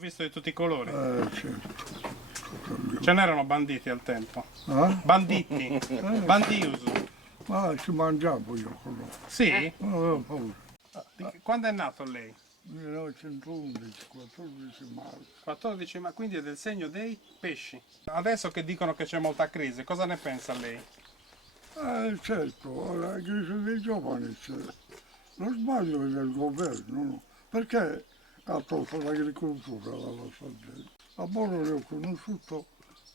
Visto di tutti i colori. Certo. Ce n'erano banditi al tempo. Banditi. Bandius. Ma ci mangiavo io quello. Sì? Non avevo paura. Quando è nato lei? 1911, 14 marzo. 14, ma quindi è del segno dei pesci. Adesso che dicono che c'è molta crisi, cosa ne pensa lei? Certo, la crisi dei giovani c'è. Lo sbaglio è del governo, no? Perché ha tolto l'agricoltura dalla Sardegna? A Borolo ho conosciuto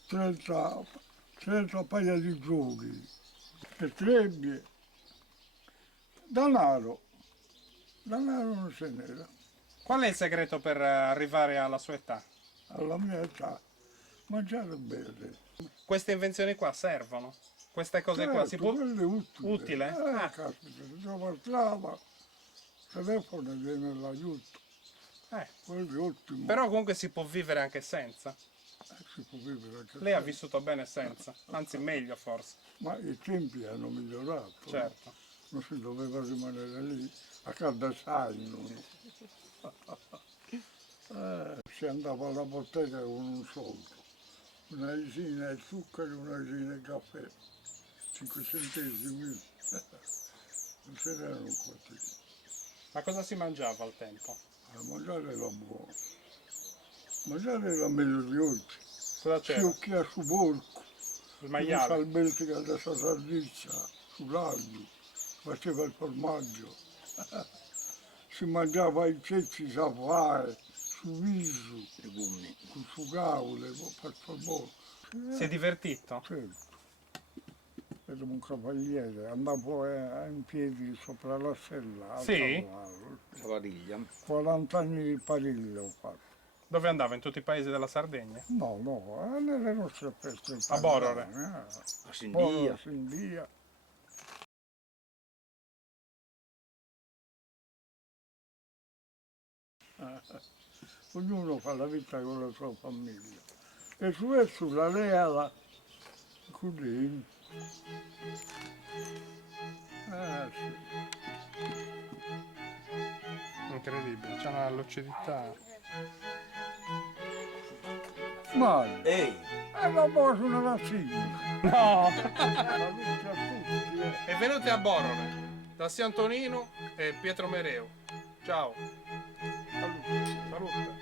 30 paia di giovani, e trebbie, denaro non ce n'era. Qual è il segreto per arrivare alla sua età? Alla mia età, mangiare bene. Queste invenzioni qua servono? Queste cose qua si può... Quello è utile. Utile? Caspita, si trova strada, telefono viene l'aiuto, quello è ottimo. Però comunque si può vivere anche senza. Si può vivere anche Lei ha senza. vissuto bene senza, anzi meglio forse. Ma i tempi hanno migliorato. Certo. Non si doveva rimanere lì a Caldasagno. Si andava alla bottega con un soldo, una isina e zucchero e una isina e caffè, 5 centesimi. Non ce n'erano quanti. Ma cosa si mangiava al tempo? Mangiare era buono. Mangiare era meglio di oggi. Cosa c'era? Fiocchia su porco, Il un maiale? salbette che adesso salsiccia, sull'aglio, faceva il formaggio. Si mangiava i ceci safare, su viso, su cavole, per favore. Si è divertito? Certo. Ero un cavaliere, andavo in piedi sopra la sella, a Sì? cavallo. Cavariglia. 40 anni di pariglia ho fatto. Dove andava? In tutti i paesi della Sardegna? No, nelle nostre feste. A Borore? A Borore, Sindia. Sindia. Ognuno fa la vita con la sua famiglia. E sulla leala, così. Sì. Incredibile, c'è una lucidità. Male. Ehi! Ma sono vaccino. No! Saluti a tutti. E venuti a Borore, da Sia Antonino e Pietro Mereu. Ciao. Saluti. Salute.